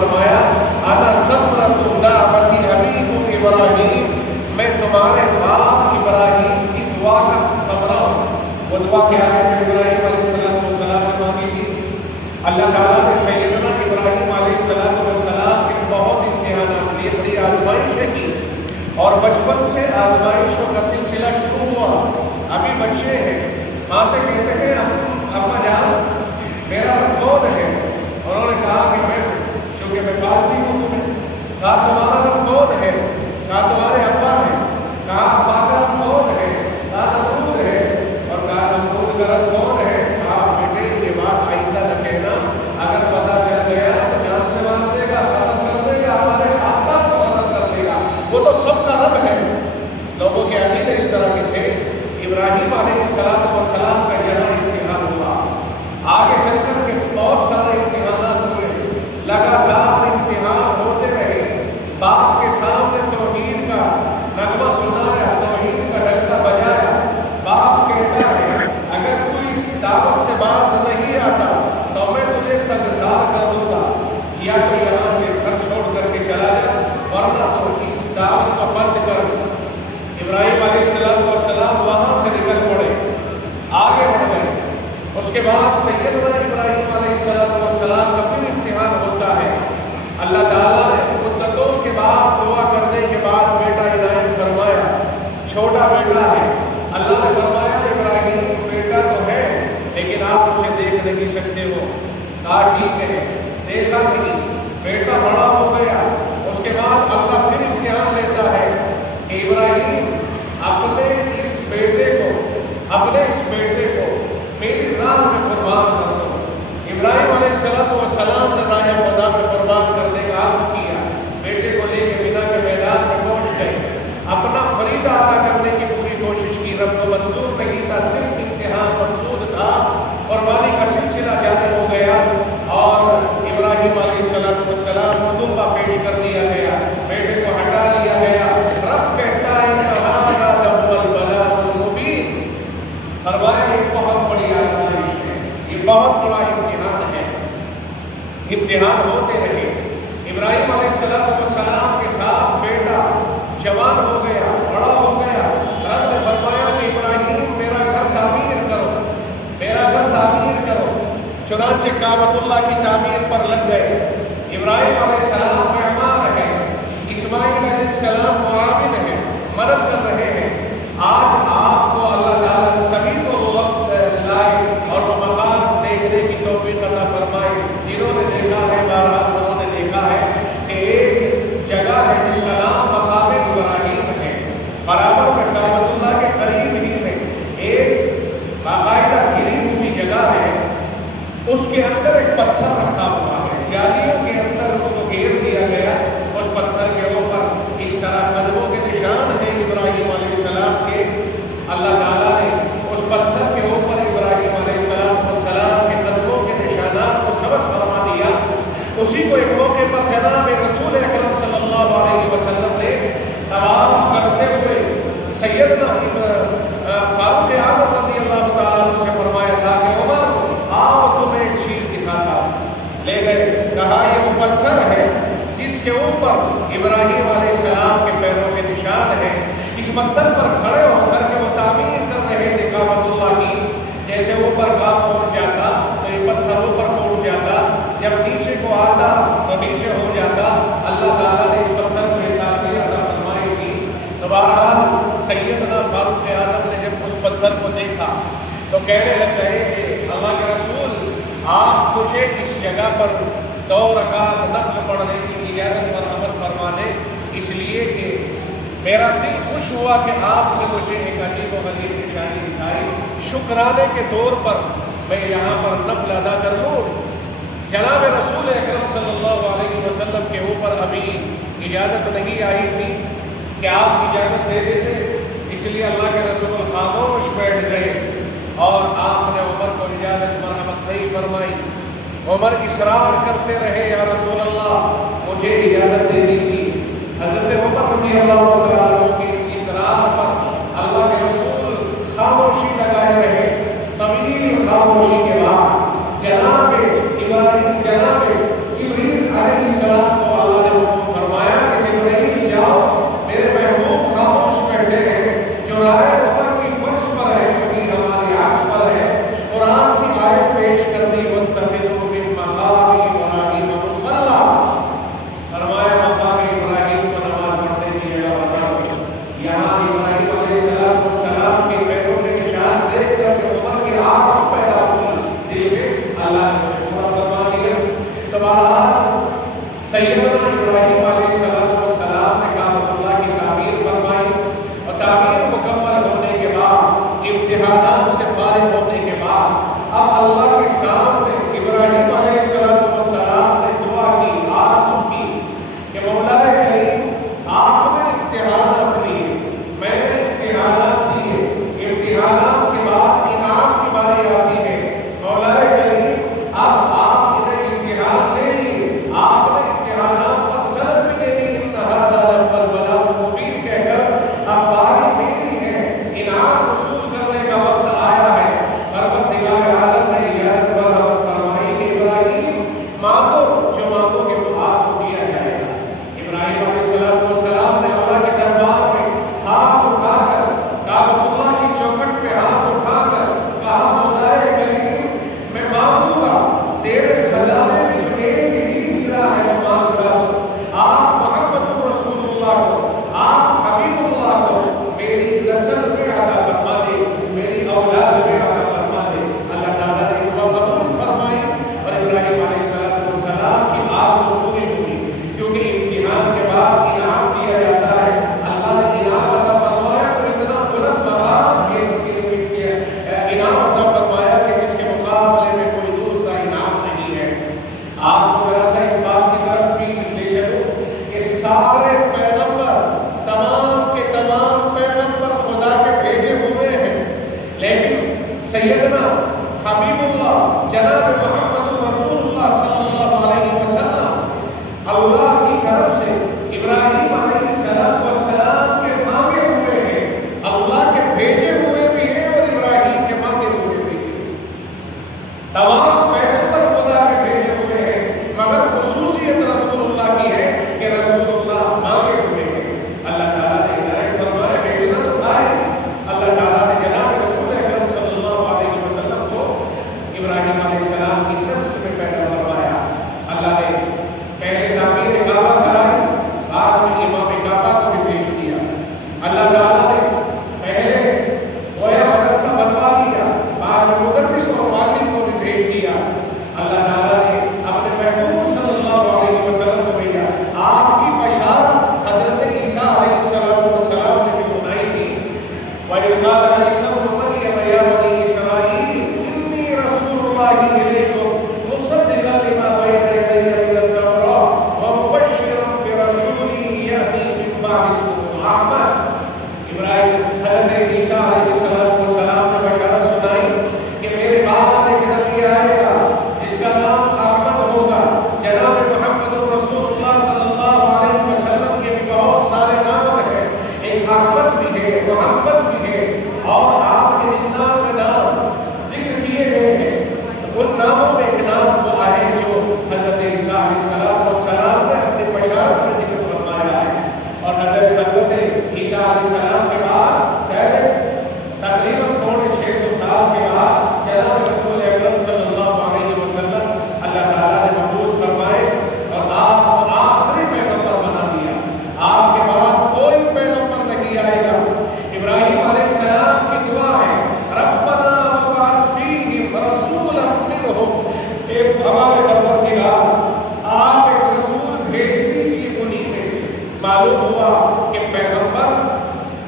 فرمایا انا ثمرۃ دعوۃ ابیکم ابراہیم، میں تمہارے باپ ابراہیم کی دعا کا ثمرہ ہوں۔ وہ دعا کیا ہے کہ ابراہیم علیہ السلام نے مانگی تھی؟ اللہ تعالیٰ نے سیدنا ابراہیم علیہ السلام کے بہت امتحانات لیے، بڑی آزمائشیں کی، اور بچپن سے آزمائشوں کا سلسلہ شروع ہوا۔ ابھی بچے ہیں، ماں سے کہتے ہیں ابا جان میرا رب کون ہے؟ انہوں نے کہا کہ میں چونکہ میں پالتی ہوں تمہیں۔ کہا تمہارا رب کون ہے؟ کہا تمہارے ابا ہے۔ کہا ابا کا رب کون ہے؟ کہا نمرود ہے۔ اور کہا نمرود کا رب کون ہے؟ کہا بیٹے یہ بات آئندہ نہ کہنا، اگر پتہ چل گیا تو جان سے مار دے گا، ختم کر دے گا، ہمارے خاندان کو ختم کر دے گا، وہ تو سب کا رب ہے۔ لوگوں کے عقیدے اس طرح کے تھے۔ ابراہیم علیہ السلام کا یہاں امتحان ہوا، آگے چل کر کے بہت سارے امتحانات ہوئے، لگاتار امتحان ہوتے رہے۔ باپ کے سامنے توحید کا نغمہ سنایا، توحید کا ڈنکا بجایا۔ باپ کہتا ہے اگر تو اس دعوت سے باز نہیں آتا تو میں تجھے سنگسار کر دوں گا، یا تو یہاں سے گھر چھوڑ کر کے چلا جا، ورنہ تو اس دعوت کو بند کر۔ ابراہیم علیہ السلام وہاں سے نکل پڑے، آگے بڑھ گئے۔ اس کے بعد سیدنا ابراہیم علیہ السلام کا پھر امتحان ہوتا ہے۔ اللہ تعالیٰ نے مدتوں کے بعد دعا کرنے کے بعد بیٹا عنایت فرمایا، چھوٹا بیٹا ہے۔ اللہ نے فرمایا ابراہیم بیٹا تو ہے لیکن آپ اسے دیکھ نہیں سکتے ہو۔ کہا ٹھیک ہے، دیکھا نہیں، بیٹا بڑا ہو گیا۔ اس کے بعد اللہ پھر امتحان لیتا ہے کہ ابراہیم اپنے اس بیٹے کو میری راہ میں قربان کر دو۔ ابراہیم علیہ السلام نے راہ خدا میں قربان کرنے کا عزم کیا، بیٹے کو لے کے مینا کے میدان میں پہنچ گئے، اپنا فریضہ ادا کرنے کی پوری کوشش کی۔ رب کو منظور نہیں تھا، صرف امتحان مقصود تھا۔ قربانی کا سلسلہ جاری ہو گیا اور ابراہیم علیہ السلام کو دمبا پیش کر دیا گیا، بیٹے کو ہٹا لیا گیا۔ رب کہتا ہے ذَلِكَ لَهُوَ الْبَلَاءُ الْمُبِينُ، فرمایا یہ بہت بڑی آزمائش ہے، یہ بہت بڑا امتحان ہے۔ امتحان ہوتے رہے۔ ابراہیم علیہ السلام کے ساتھ بیٹا جوان ہو گیا، بڑا ہو گیا۔ رب نے فرمایا کہ ابراہیم میرا گھر تعمیر کرو، میرا گھر تعمیر کرو۔ چنانچہ کعبۃ اللہ کی تعمیر پر لگ گئے۔ ابراہیم علیہ السلام معمار ہے، اسماعیل علیہ السلام معاون ہے، مدد کر رہے ہیں۔ آج آپ کو اللہ تعالیٰ سبھی کو وقت لائے اور وہ مقام دیکھنے کی توفیق عطا فرمائے۔ جنہوں نے دیکھا ہے بہرحال انہوں نے دیکھا ہے کہ ایک جگہ ہے جس کا نام مقام ابراہیم ہے، برابر میں کعبۃ اللہ کے قریب ہی میں ایک باقاعدہ گھری ہوئی جگہ ہے، اس کے اندر ایک پتھر رکھا ہوا ہے، جالیوں کے اندر اس کو گھیر دیا گیا۔ اس پتھر کے اوپر اس طرح قدموں کے نشان ہیں ابراہیم علیہ السلام کے۔ اللہ تعالیٰ نے اس پتھر کے اوپر ابراہیم علیہ السلام کے قدموں کے نشانات کو ثبت فرما دیا۔ اسی کو ایک موقع پر جناب رسول اکرم صلی اللہ علیہ وسلم نے طواف کرتے ہوئے سیدنا فاروق اعظم رضی اللہ تعالیٰ عنہ سے فرمایا تھا کہ عمر آؤ تمہیں ایک چیز دکھاتا ہوں۔ لے گئے، کہا یہ وہ پتھر ہے جس کے اوپر ابراہیم علیہ السلام کے پیروں کے نشان ہیں۔ اس پتھر پر کھڑے ہو کر کے وہ تعمیر کر رہے تھے کعبۃ اللہ کی۔ جیسے اوپر کام پہنچ جاتا تو یہ پتھر اوپر پہنچ جاتا، جب نیچے کو آتا تو نیچے ہو جاتا۔ اللہ تعالیٰ نے اس پتھر کو یہ تعمیر عطا فرمائی تھی۔ تو بہرحال سیدنا فاروق اعظم نے جب اس پتھر کو دیکھا تو کہنے لگ گئے کہ اللہ کے رسول آپ مجھے اس جگہ پر 2 رکعت نفل پڑھنے کی اجازت پر عمل فرما دیں، اس لیے کہ میرا دل خوش ہوا کہ آپ نے مجھے ایک عجیب و غریب نشانی دکھائی، شکرانے کے طور پر میں یہاں پر نفل ادا کر لوں۔ جناب رسول اکرم صلی اللہ علیہ وسلم کے اوپر ابھی اجازت نہیں آئی تھی کہ آپ اجازت دے دیتے، اس لیے اللہ کے رسول خاموش بیٹھ گئے اور آپ نے عمر کو اجازت مرحمت نہیں فرمائی۔ عمر اصرار کرتے رہے، یا رسول اللہ مجھے اجازت دے دی تھی۔ حضرت عمر رضی اللہ تعالیٰ عنہ کی اس اصرار پر اللہ کے رسول خاموشی لگائے رہے۔ طویل خاموشی کے بعد جناب جبریل علیہ السلام مانگو جو مانگو گے وہ آپ کو دیا جائے گا۔ ابراہیم علیہ السلام نے اللہ کے دربار میں ہاتھ اٹھا کر کعبۃ اللہ کی چوکھٹ پہ ہاتھ اٹھا کر کہا مولا کریم میں مانگوں گا تیرے خزانے میں جو ایک ہی ہیرا ہے وہ مانگ رہا ہوں، آپ محمد رسول اللہ کو، آپ حبیب اللہ کو میری نسل میں عطا فرما دے، میری اولاد میں عطا فرما دے۔ اللہ تعالیٰ نے دعا قبول فرمائی اور ابراہیم علیہ السلام کی آرزو پوری ہوئی، کیونکہ امتحان کے بعد انعام دیا جاتا ہے۔ اللہ نے انعام عطا فرمایا تو اتنا بلند مقام انعام عطا فرمایا کہ جس کے مقابلے میں کوئی دوسرا انعام نہیں ہے۔ آپ کو ذرا سا اس بات کی طرف بھی لے چلو کہ سارے پیغمبر، تمام کے تمام پیغمبر خدا کے بھیجے ہوئے ہیں، لیکن سیدنا حبیب اللہ جناب محمد رسول اللہ صلی اللہ علیہ وسلم اللہ کی طرف سے ابراہیم علیہ السلام کے مانگے ہوئے ہیں، اللہ کے بھیجے ہوئے بھی ہیں اور ابراہیم کے مانگے ہوئے بھی ہیں۔ تمام پیغمبر خدا کے بھیجے ہوئے ہیں، مگر خصوصیت رسول اللہ کی ہے کہ رسول اللہ مانگے ہوئے ہیں۔ اللہ تعالیٰ نے ہدایت فرمایا کہ جنت آئے، اللہ تعالیٰ نے جناب رسول اکرم صلی اللہ علیہ وسلم کو ابراہیم علیہ السلام کی نسل میں پیدا فرمایا۔ اللہ نے پہلے تعمیر کعبہ کرائی، بعد میں امام کعبہ کو بھی بھیج دیا۔ اللہ تعالیٰ نے پہلے گویا مدرسہ بنوا دیا، بعد میں مدرس اور معلم کو بھی بھیج دیا۔ اللہ تعالیٰ نے اپنے محبوب صلی اللہ علیہ وسلم کو بھیجا۔ آپ کی بشارت حضرت عیسیٰ علیہ السلام نے بھی سنائی تھی۔ وَإِذْ قَالَ عِيسَىٰ ابْنُ مَرْيَمَ يَا بَنِي إِسْرَائِيلَ إِنِّي رَسُولُ اللَّهِ إِلَيْكُمْ مُصَدِّقًا لِمَا بَيْنَ يَدَيَّ مِنَ التَّوْرَاةِ وَمُبَشِّرًا بِرَسُولٍ يَأْتِي مِن بَعْدِي اسْمُهُ أَحْمَدُ۔ ابراہیم حضرت عیسیٰ علیہ السلام نے بشارت سنائی کہ میرے بعد ایک نبی آئے گا جس کا نام احمد ہوگا۔ جناب محمد رسول اللہ صلی اللہ علیہ وسلم کے بھی بہت سارے نام ہیں، ایک احمد بھی ہے، محمد بھی ہے، اور آپ کے 99 نام ذکر کیے گئے ہیں۔ ان ناموں میں ایک نام وہ ہے جو حضرت عیسیٰ علیہ السلام نے اپنی بشارت میں ذکر فرمایا ہے۔ اور حضرت عیسیٰ علیہ السلام کے بعد تقریباً 600 سال کے بعد جناب رسول اکرم صلی اللہ علیہ وسلم اللہ تعالیٰ نے مبعوث فرمائے اور آپ کو آخری پیغمبر بنا دیا۔ آپ کے بعد کوئی پیغمبر نہیں آئے گا۔ ابراہیم علیہ السلام کی دعا ہے ربنا وابعث فیہم رسولا منہم، اے ہمارے پروردگار آپ ایک رسول بھیج دیجیے انہی میں سے۔ معلوم ہوا کہ پیغمبر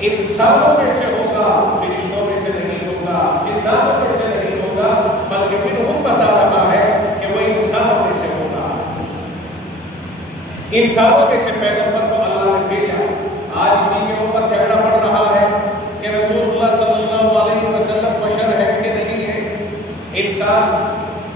انسانوں میں سے ہوگا، فرشتوں میں سے نہیں ہوگا، جناتوں میں سے نہیں ہوگا، بلکہ منہم بتا رہا ہے کہ وہ انسانوں میں سے ہوگا۔ انسانوں میں سے پیغمبر کو اللہ نے بھیجا۔ آج اسی کے اوپر جھگڑا پڑ رہا ہے کہ رسول اللہ صلی اللہ علیہ وسلم بشر ہے کہ نہیں ہے، انسان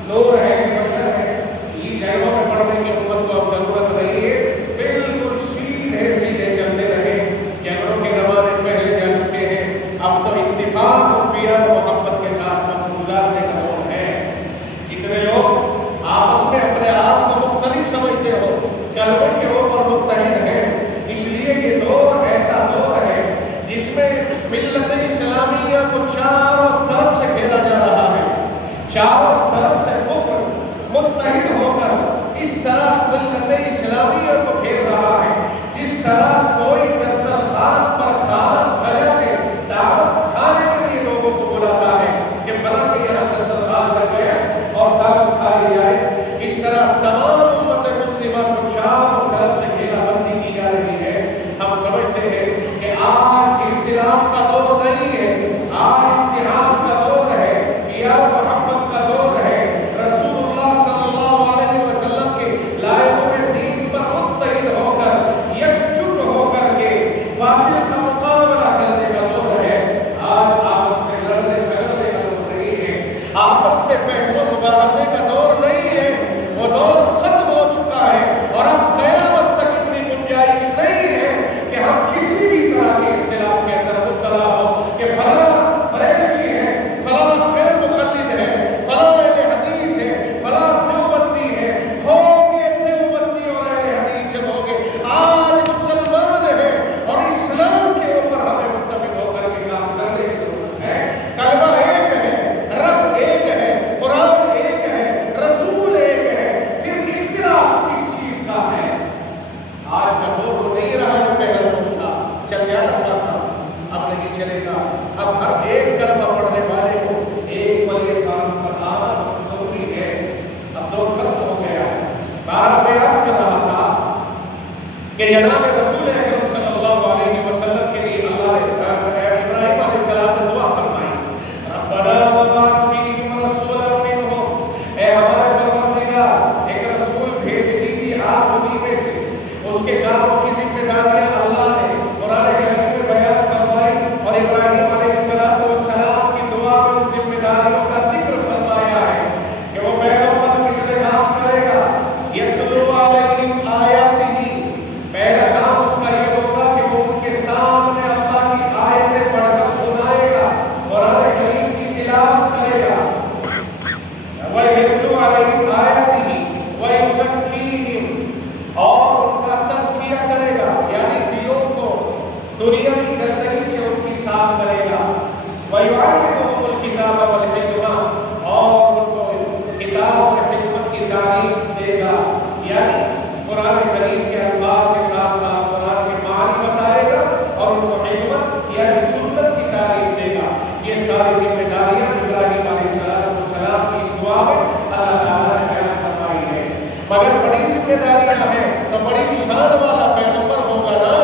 نور ہے کہ بشر ہے۔ یہ جھگڑوں میں پڑھنے کی امت کو اب ضرورت نہیں ہے، بالکل سیدھے سیدھے چلتے رہے۔ جھگڑوں کے زمانے پہلے جا چکے ہیں، اب تو اتفاق اور پیار محبت کے ساتھ وقت گزارنے کا دور ہے۔ جتنے لوگ آپس میں اپنے آپ کو مختلف سمجھتے ہو، کلمے کے اوپر متحد ہیں، اس لیے یہ دور ایسا دور ہے جس میں ملت اسلامیہ کو چاروں طرف سے گھیرا جا رہا ہے، چاروں طرف سے کفر متحد ہو کر اس طرح ملت اسلامیہ کو گھیر رہا ہے جس طرح کوئی دسترخوان پر کھانا سجا کے دعوت کھانے کے لیے لوگوں کو بلاتا ہے کہ فلاں کے یہاں دسترخوان لگ گیا اور دعوت کھائی جائے، اس طرح تمام امت مسلمہ کو چاروں طرف سے گھیرا بندی کی جا رہی ہے۔ ہم سمجھتے ہیں کہ آج اختلاف کا دور نہیں ہے، آج اتحاد کا دور ہے، پیار محبت کا دور ہے۔ رسول اللہ صلی اللہ علیہ وسلم کے لائے ہوئے دین پر متحد ہو کر، یکجٹ ہو کر کے باطل کا مقابلہ کرنے کا دور ہے۔ آج آپس میں لڑنے جھگڑنے کا دور نہیں ہے، آپس میں بحث و مباحثے کا دور نہیں ہے، وہ دور ختم ہو چکا میں عرض کر رہا تھا کہ جناب رسول اکرم صلی اللہ علیہ وسلم کے لیے اللہ نے ابراہیم علیہ السلام نے دعا فرمائی، ربنا وابعث فیہم رسولا منہم، اے ہمارے پروردگار ایک رسول بھیج دیجیے آپ انہی میں سے۔ اس کے کاموں کی ذمہ داریاں اللہ نے قرآن کریم میں بیان فرمائی اور ابراہیم علیہ السلام کی دعا میں ان ذمہ داریوں کا ذکر فرمایا ہے کہ وہ پیغمبر کتنے کام کرے گا، یتلو علیہم آیاتہ، پہلا کام اس کا یہ ہوگا کہ وہ ان کے سامنے اللہ کی آیتیں پڑھ کر سنائے گا، قرآن کریم کی تلاوت کرے گا، وَيَتْلُو عَلَيْهِمْ آیَاتِهِ وَيُزَکِّیہِمْ، اور ان کا تزکیہ کرے گا، یعنی دلوں کو دنیاوی گندگی سے ان کی صاف کرے گا، وَيُعَلِّمُهُمُ الْکِتَابَ وَالْحِکْمَةَ، اور ان کو کتاب اور حکمت کی تعلیم دے گا، یعنی قرآن کریم کے الفاظ کے ساتھ ساتھ قرآن کے معنی بتائے گا اور ان کو حکمت یعنی سنت کی تعلیم دے گا۔ یہ ساری ذمہ داریاں ابراہیم علیہ السلام کی اس دعا میں اللہ تعالیٰ نے بیان فرمائی ہے۔ مگر بڑی ذمہ داریاں ہیں تو بڑی شان والا پیغمبر ہوگا نا،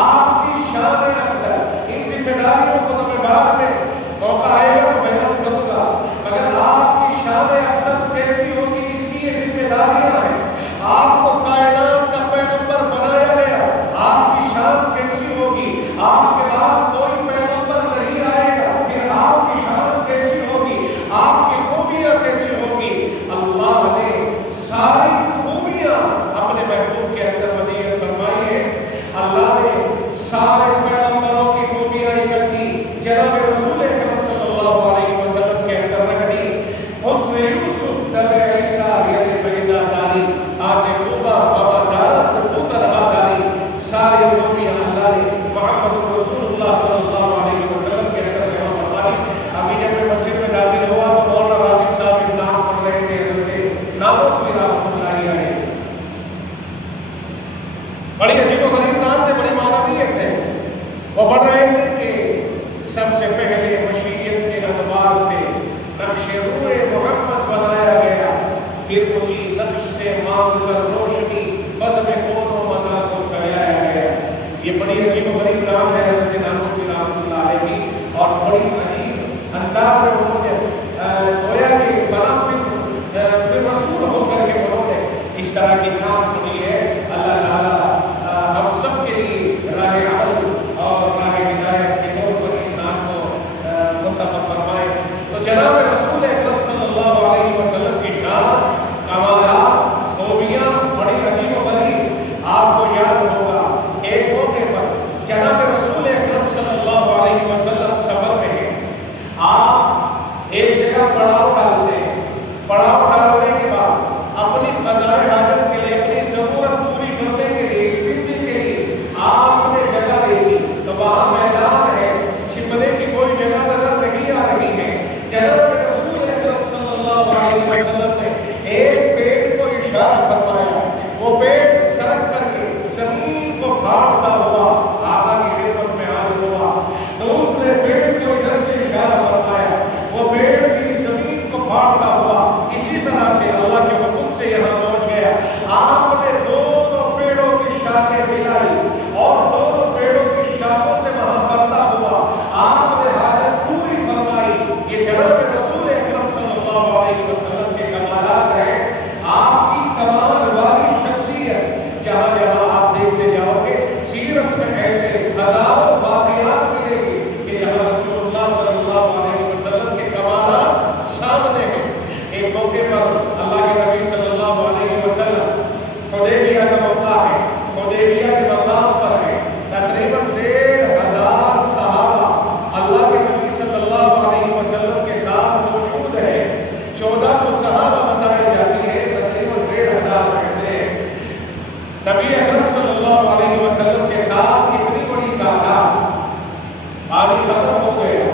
آپ کی شان اندر ان ذمہ داریوں کو تو میں بعد میں موقع آئے گا تو بیان کروں گا، مگر آپ کی شان اقدس کیسی ہوگی، اس کی یہ ذمہ داریاں ہیں۔ آپ کو کائنات کا پیغمبر بنایا گیا، آپ کی شان کیسی ہوگی، آپ کے بعد کوئی پیغمبر نہیں آئے گا، پھر آپ کی شان کیسی ہوگی، آپ کی خوبیاں کیسی ہوگی۔ اللہ نے ساری خوبیاں اپنے محبوب کے اندر ودیع فرمائی ہے۔ اللہ نے سارے پیغمبروں کی خوبیاں اکٹھی جناب رسول اکرم صلی اللہ علیہ وسلم کے اندر رکھ دی۔ حسن یوسف در عیسیٰ یعنی فیضا داری، آج خوبا بابا دارت تو تنہا داری، ساری خوبیاں اللہ نے محمد رسول اللہ صلی اللہ علیہ وسلم کے اندر جمع فرمائی۔ ابھی جب میں مسجد میں داخل ہوا تو مولانا راغب صاحب ایک نام پڑھ رہے تھے، حضرت ناموتوی رحمۃ اللہ علیہ، بڑی عجیب و غریب نام تھے، بڑی معنویت ہے۔ وہ پڑھ رہے تھے کہ سب سے پہلے مشیت کے انوار سے نقش روح محمد بنایا گیا، پھر اسی نقش سے مانگ کر روشنی بزم کون و مکان کو سجایا گیا۔ یہ بڑی عجیب و غریب نام ہے حضرت ناموتوی رحمۃ اللہ علیہ کی، اور بڑی عجیب انداز میں انہوں نے گویا کہ فلاں پھر رسول ہو کر کے انہوں نے اس طرح کی نام دی ہے۔ اللہ تعالیٰ ہم سب کے لیے راہ عمل اور راہ ہدایت کے طور پر اس نام کو منتخب فرمائے۔ تو جناب رسول اکرم صلی اللہ علیہ وسلم کی شان، کمالات، خوبیاں بڑی عجیب و غریب۔ آپ کو یاد ہوگا ایک موقع پر جناب رسول اکرم صلی اللہ علیہ وسلم سفر میں ہیں، آپ ایک جگہ پڑاؤ ڈالتے ہیں، پڑاؤ ڈالنے کے بعد اپنی قضائے حاجت کے لیے، اپنی ضرورت پوری کرنے کے لیے، استنجے کے لیے آپ نے جگہ دیکھی تو وہاں میدان ہے، چھپنے کی کوئی جگہ نظر نہیں آ رہی ہے۔ جناب رسول اکرم صلی اللہ علیہ وسلم نے ایک پیڑ کو اشارہ فرمایا، وہ پیڑ سرک کر کے زمین کو پھاڑتا ہوا آقا کی خدمت میں حاضر ہوا۔ دوسرے پیڑ کو ادھر سے اشارہ فرمایا، وہ پیڑ بھی زمین کو پھاڑتا ہوا اسی طرح سے اللہ کے حکم سے یہاں پہنچ گیا۔ آپ نے دونوں پیڑوں کی شاخیں ملائی اور دونوں پیڑوں کی شاخوں سے وہاں بڑھتا ہوا آپ نے حاجت پوری فرمائی۔ یہ جناب رسول اکرم صلی اللہ علیہ وسلم کے کمالات ہیں، آپ کی کمال والی شخصیت۔ جہاں جہاں آپ دیکھتے جاؤ گے سیرت میں ایسے ہزاروں واقعات ملیں گے کہ جہاں رسول اللہ صلی اللہ علیہ وسلم کے کمالات سامنے ہیں۔ ایک موقع پر اللہ کے نبی صلی اللہ علیہ وسلم حدیبیہ کا موقع ہے، حدیبیہ کے مقام پر ہے، تقریباً 1500 صحابہ اللہ کے نبی صلی اللہ علیہ وسلم کے ساتھ موجود ہے۔ 1400 صحابہ بتائی جاتی ہے، تقریباً 1500 رہتے ہیں۔ نبی اکرم صلی اللہ علیہ وسلم کے ساتھ اتنی بڑی تعداد، پانی ختم ہو گیا،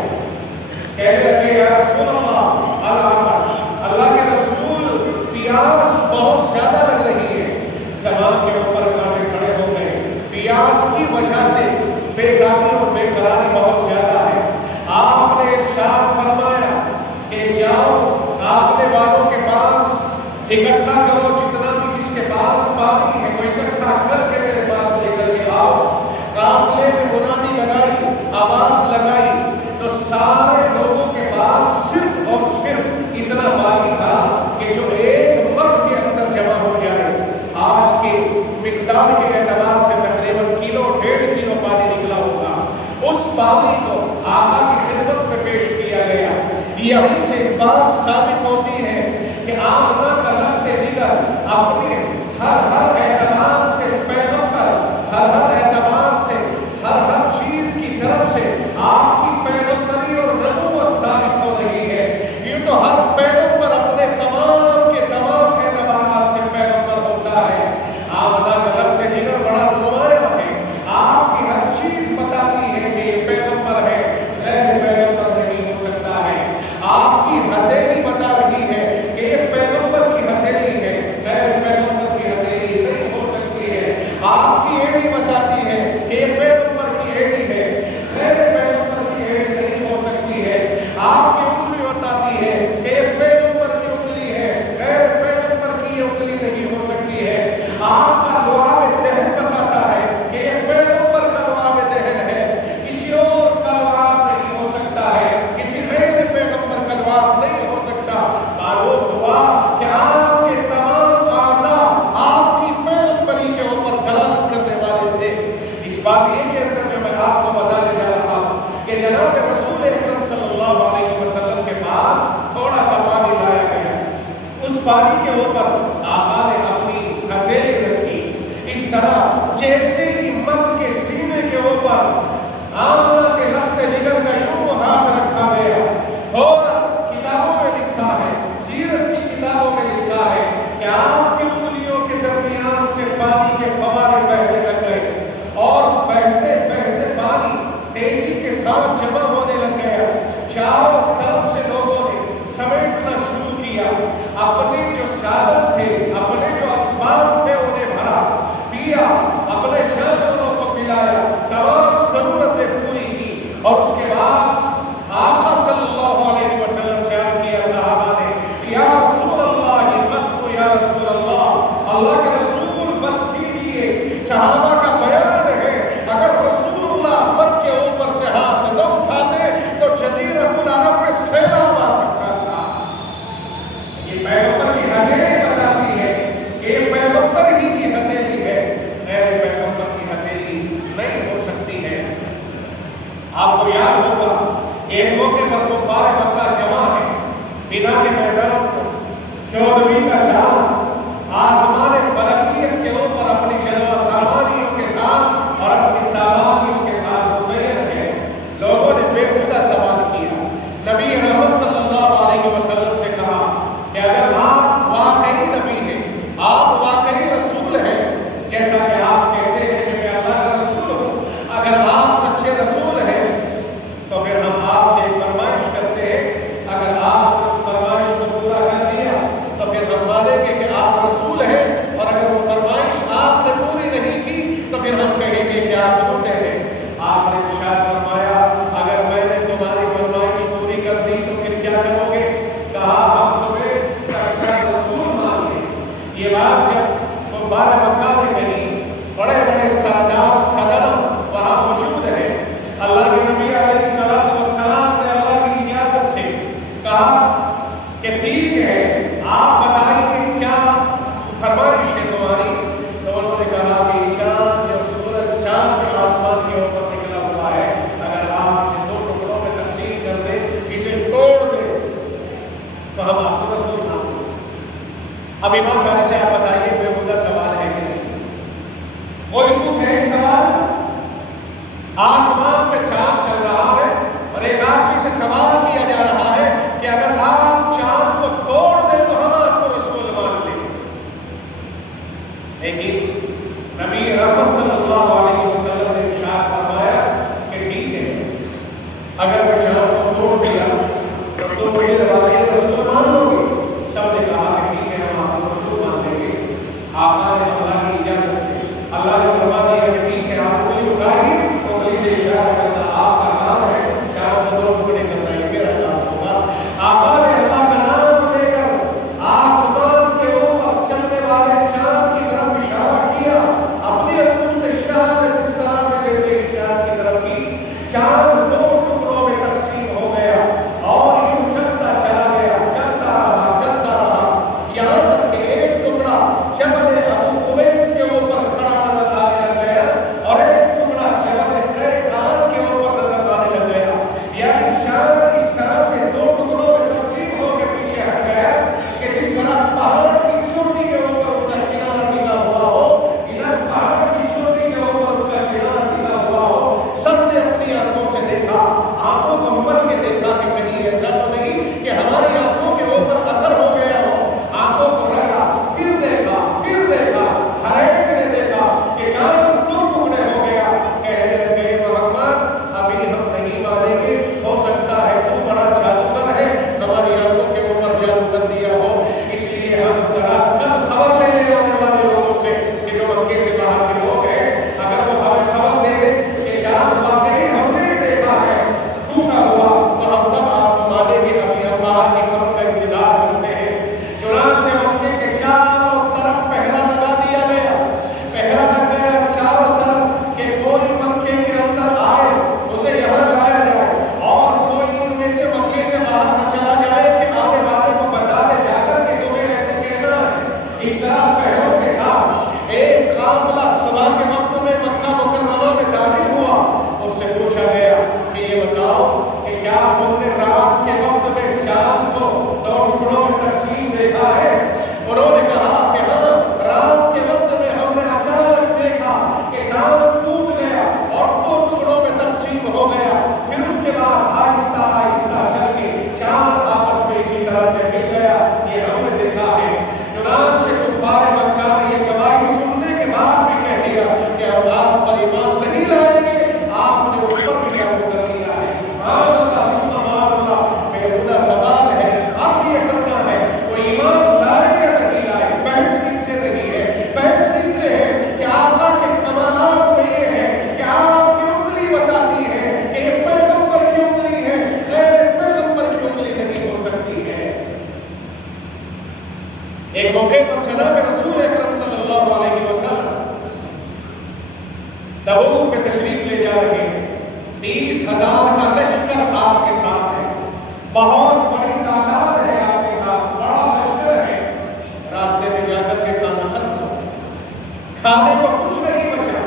کہنے لگے یا رسول اللہ العطش، اللہ کے رسول پیاس بہت زیادہ لگ رہی ہے۔ زبان کے اوپر کانٹے کھڑے ہو گئے، پیاس کی وجہ سے بے گامی اور بے قراری بہت زیادہ ہے۔ آپ نے ارشاد فرمایا کہ جاؤ قافلے والوں کے پاس اکٹھا کرو جتنا بھی جس کے مقدار کے اعتبار سے تقریباً 1.5 کلو پانی نکلا ہوگا. اس پانی کو آقا کی خدمت میں پیش کیا گیا. یہیں سے ایک بات ثابت ہوتی ہے کہ آمنہ کا لخت جگر اپنے ہر اعتبار سے پیغمبر، ہر اعتبار سے ہر چیز کی طرف سے آپ کی پیغمبری اور نبوت ثابت ہو رہی ہے. یہ تو ہر پیغمبر اپنے تمام کے تمام اعتبارات سے پیغمبر ہوتا ہے. آمنہ کا لخت جگر بڑا نمایاں ہے. آپ کی ہر چیز بتاتی ہے کہ یہ پیغمبر ہے، غیر پیغمبر نہیں ہو سکتا ہے. آپ کی ہتھیلی بتا رہی ہے کہ یہ پیغمبر کی ہتھیلی ہے، غیر پیغمبر کی ہتھیلی نہیں ہو سکتی ہے. آپ کی ایڑی بتاتی ہے کہ یہ پیغمبر کی ایڑی ہے، غیر پیغمبر کی ایڑی نہیں ہو سکتی ہے. آپ کی انگلی بتاتی ہے کہ یہ پیغمبر کی انگلی ہے، غیر پیغمبر کی یہ انگلی نہیں ہو سکتی ہے. آپ کا لعاب دہن بتاتا ہے کہ یہ پیغمبر کا لعاب دہن ہے، کسی اور کا لعاب نہیں ہو سکتا ہے، کسی غیر پیغمبر کا لعاب نہیں ہو سکتا. معلوم ہوا کہ آپ کے تمام اعضاء آپ کی پیغمبری کے اوپر دلالت کرنے والے تھے. اس واقعے کے اندر جو میں آپ کو بتانے جا رہا ہوں کہ جناب رسول اکرم صلی اللہ علیہ وسلم کے پاس تھوڑا سا پانی لایا گیا. اس پانی کے اوپر آقا نے اپنی ہتھیلی رکھی، اس طرح جیسے ہی مرد کے سینے کے اوپر آمنہ کے لخت جگر کا یوں ہاتھ رکھا گیا. اور کتابوں میں لکھا ہے، سیرت کی کتابوں میں لکھا ہے کہ آپ کی انگلیوں کے درمیان سے پانی کے فوارے بہنے لگ گئے اور بہتے بہتے پانی تیزی کے ساتھ جمع ہونے لگ گیا. چاروں طرف سے لوگوں نے سمیٹنا شروع کیا. اپنے جو سالن تھے، اپنے جو اسباب تھے انہیں بھرا، پیا، اپنے جانوروں کو پلایا، تمام ضرورتیں پوری کی. اور اس کے بعد آقا صلی اللہ علیہ وسلم سے عرض کیا صحابہ نے، یا رسول اللہ قط، یا رسول اللہ، اللہ کے رسول بس کیجیے. صحابہ کا بیان ہے اگر رسول اللہ مد کے اوپر سے ہاتھ نہ اٹھاتے تو جزیرۃ العرب میں سیلاب آ سکتا تھا. یہ پیغمبر کی ہتھیلی بتاتی ہے کہ یہ پیغمبر ہی کی ہتھیلی ہے، غیر پیغمبر کی ہتھیلی نہیں ہو سکتی ہے. آپ کو یاد ہوگا ایک موقع پر کفار مکہ جمع ہے بنا کے میدان کو، 14ویں کا چاند آسمان فلکیت کے اوپر اپنی جلوہ سامانیوں کے ساتھ اور اپنی تابانیوں کے ساتھ مزین ہے. لوگوں نے بیہودہ سوال کیا. نبی رحمت صلی اللہ علیہ وسلم سے کہا کہ اگر آپ واقعی نبی ہیں، آپ واقعی رسول ہیں، جیسا کہ آپ کہتے ہیں کہ میں اللہ کا رسول ہوں، اگر آپ سچے رسول ہیں تو پھر ہم آپ سے ایک فرمائش کرتے ہیں. اگر آپ اس فرمائش کو پورا کر دیا تو پھر ہم مانیں گے کہ آپ رسول ہیں، اور اگر وہ فرمائش آپ نے پوری نہیں کی تو پھر ہم کہیں گے کہ آپ جھوٹے ہیں. آپ نے ارشاد فرمایا اگر میں نے تمہاری فرمائش پوری کر دی تو پھر کیا کرو گے؟ کہا ہم تمہیں سچا رسول مان لیں. یہ بات جب کفار مکہ نے کہی، بڑے بڑے سردار صدر وہاں موجود ہیں. اللہ کے نبی علیہ السلام نے اللہ کی اجازت سے کہا کہ ٹھیک ہے، آپ بتائیے کیا فرمائش ہے تمہاری. تو انہوں نے کہا کہ چاند اور سورج، چاند جو آسمان کے اوپر نکلا ہوا ہے، اگر آپ اسے 2 ٹکڑوں میں تقسیم کر دیں، اسے توڑ دیں تو ہم آپ کو رسول مان لیں. اب ایمانداری سے آپ بتائیے بیہودہ سوال ہے کہ نہیں؟ کوئی تو ہے سوال؟ آسمان پہ چاند چل رہا ہے اور ایک آدمی سے سوال کیا جا رہا ہے کہ اگر آپ چاند کو توڑ دیں تو ہم آپ کو رسول مان لیں. لیکن نبی رحمت صلی اللہ علیہ وسلم نے ارشاد فرمایا کہ ٹھیک ہے، اگر میں چاند کو توڑ دیا تو مجھے رسول مان لو گے؟ سب نے کہا کہ ٹھیک ہے، ہم آپ کو رسول مان لیں گے. آقا نے اللہ کی اجازت سے اللہ نے فرما دیا کہ ٹھیک ہے، آپ کو اٹھائیے سے اشارہ کرنا آپ کا کام ہے، چاند کو 2 ٹکڑے کرنا یہ میرا کام ہوگا. آقا نے اللہ کا نام لے کر آسمان کے اوپر چلنے والے چاند کی طرف اشارہ کیا. اپنی انگشت شاہ نے اس طرح سے جیسے چاند کی طرف کی، چاند 2 ٹکڑوں میں تقسیم ہو گیا اور یوں چلتا چلا گیا، چلتا رہا، یہاں تک کہ ایک ٹکڑا جبل ابو پہلوں کے ساتھ ایک قافلہ صبح کے وقت میں مکہ مکرمہ میں داخل ہوا. اس سے پوچھا گیا کہ یہ بتاؤ کہ کیا تم نے رات کے وقت میں چاند کو 2 ٹکڑوں میں تقسیم دیکھا ہے؟ انہوں نے کہا کہ ہاں، رات کے وقت میں ہم نے اچانک دیکھا کہ چاند ٹوٹ گیا اور 2 ٹکڑوں میں تقسیم ہو گیا. پھر اس کے بعد آہستہ آہستہ چل کے چاند آپس میں اسی طرح سے مل گیا. یہ ہم نے دیکھا ہے. چنانچہ کفار مکہ نے یہ گواہی سننے کے بعد بھی کہہ دیا کہ اب آپ پر ایمان نہیں لائیں گے. آپ نے اوپر بھی قبول کر لیا ہے. بےہودہ سوال ہے، اب یہ کرنا ہے وہ ایمان لائے یا نہیں لائے. بحث اس سے نہیں ہے، بحث اس سے ہے کہ آقا کے کمالات میں یہ ہے کہ آپ کی انگلی بتاتی ہے کہ یہ پیغمبر کی انگلی ہے، غیر پیغمبر کی انگلی نہیں ہو سکتی ہے. ایک موقع پر جناب رسول اکرم صلی اللہ علیہ وسلم تبوک میں تشریف لے جا رہے ہیں. 30,000 کا لشکر آپ کے ساتھ ہے، بہت بڑی تعداد ہے آپ کے ساتھ، بڑا لشکر ہے. راستے میں جا کر کے کھانا ختم ہو گیا، کھانے کو کچھ نہیں بچا.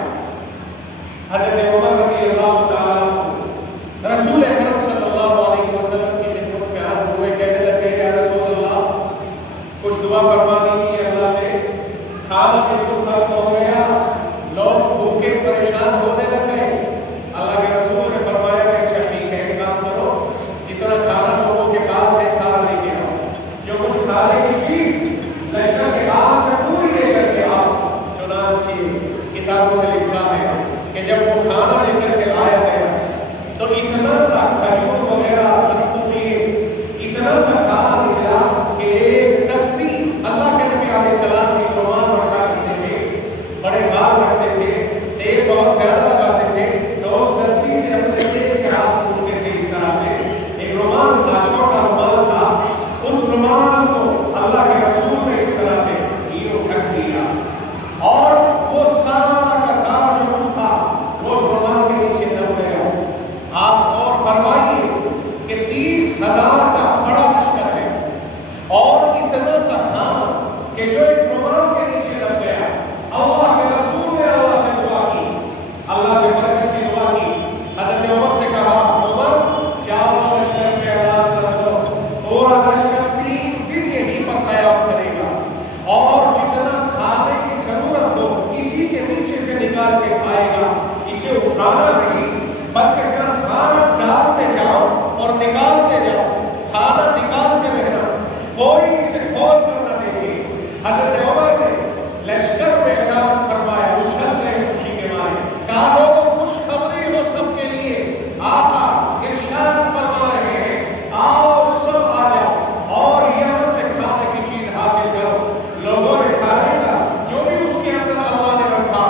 حضرت عمر رضی اللہ تعالیٰ عنہ رسول اکرم صلی اللہ علیہ وسلم کی خدمت میں حاضر ہوئے، کہنے لگے یا رسول اللہ کچھ دعا فرما دیجیے اللہ سے. کھانا بالکل ختم ہو گیا، لوگ بھوکے پریشان ہونے لگے. اللہ کے رسول نے فرمایا کہ اچھا ٹھیک ہے، ایک کام کرو، جتنا کھانا لوگوں کے پاس ہے سارا لے کے آؤ. جو کچھ کھانے کی چیز لشکر کے پاس سے پوری لے کر کے آؤ. چنانچہ کتابوں میں لکھا ہے کہ جب وہ کھانا لے کر کے آیا گیا تو اتنا سا کھجور وغیرہ ستوئے، اتنا سا کھانا نکلا کہ ایک دستی اللہ کے نبی علیہ السلام کی قربان رکھا کرتے تھے، بڑے بال رکھتے تھے، تیل بہت زیادہ لگاتے تھے، تو اس دستی سے اپنے تیل کے ہاتھ پھولتے تھے. اس طرح سے ایک رومال تھا، چھوٹا رومال تھا، اس رومال کو اللہ کے رسول نے اس طرح سے ہیرو ڈھک دیا اور وہ سارا کا سارا جو کچھ تھا وہ اس رومال کے نیچے دب گیا. آپ اور فرمائیے کہ 30,000 کا بڑا لشکر ہے اور اتنا سا کھانا کہ جو ایک رومال کے نیچے دب گیا. اللہ کے رسول نے اللہ سے دعا کی، اللہ سے برکت کی دعا کی. حضرت عمر سے کہا عمر چاروں لشکر پہ اعلان کر دو، پورا لشکر 3 دن یہیں پر قیام کرے گا اور جتنا کھانے کی ضرورت ہو اسی کے نیچے سے نکال کے کھائے گا. اسے اٹھانا نہیں بلکہ صرف کھانا ڈالتے جاؤ اور نکالتے جاؤ، کھانا نکالتے رہنا، کوئی اسے کھول کر نہ دیکھے. حضرت عمر نے لشکر میں اعلان فرمایا، اچھل گئے خوشی کے مارے. کہا لوگوں خوشخبری ہو سب کے لیے، آقا ارشاد فرما رہے ہیں آؤ سب آ جاؤ اور یہاں سے کھانے کی چیز حاصل کرو. لوگوں نے کھانے کا جو بھی اس کے اندر اللہ نے رکھا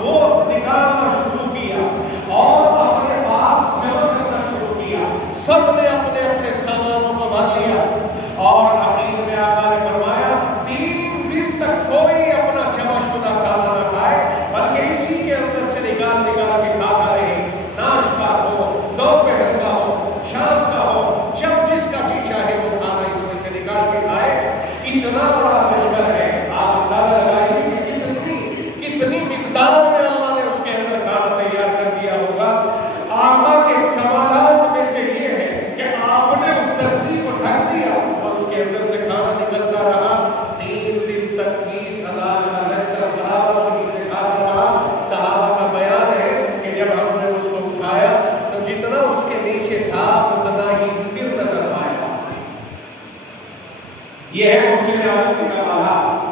وہ نکالنا شروع کیا اور اپنے پاس جمع کرنا شروع کیا. سب نے اپنے اپنے سامانوں کو بھر لیا اور آخر میں آقا نے فرمایا 3 دن تک کوئی اپنا جمع شدہ کھانا نہ کھائے بلکہ اسی کے اندر سے نکال کے کھاتا رہے. ناشتہ ہو، دوپہر کا ہو، شام کا ہو، جب جس کا جی چاہے وہ کھانا اس میں سے نکال کے کھائے. اتنا بڑا لشکر ہے، آپ اندازہ لگائیے کہ کتنی مقدار میں اللہ نے اس کے اندر کھانا تیار کر دیا ہوگا. آقا کے کمالات میں سے یہ ہے کہ آپ نے اس دستی کو ڈھک دیا اور اس کے اندر سے کھانا نکلتا رہا. 3 دن تک 30,000 کا لشکر برابر نیچے کھاتا رہا. صحابہ کا بیان ہے کہ جب ہم نے اس کو اٹھایا تو جتنا اس کے نیچے تھا اتنا ہی پھر نظر آیا. یہ ہے مسلم عالم کی کمالات.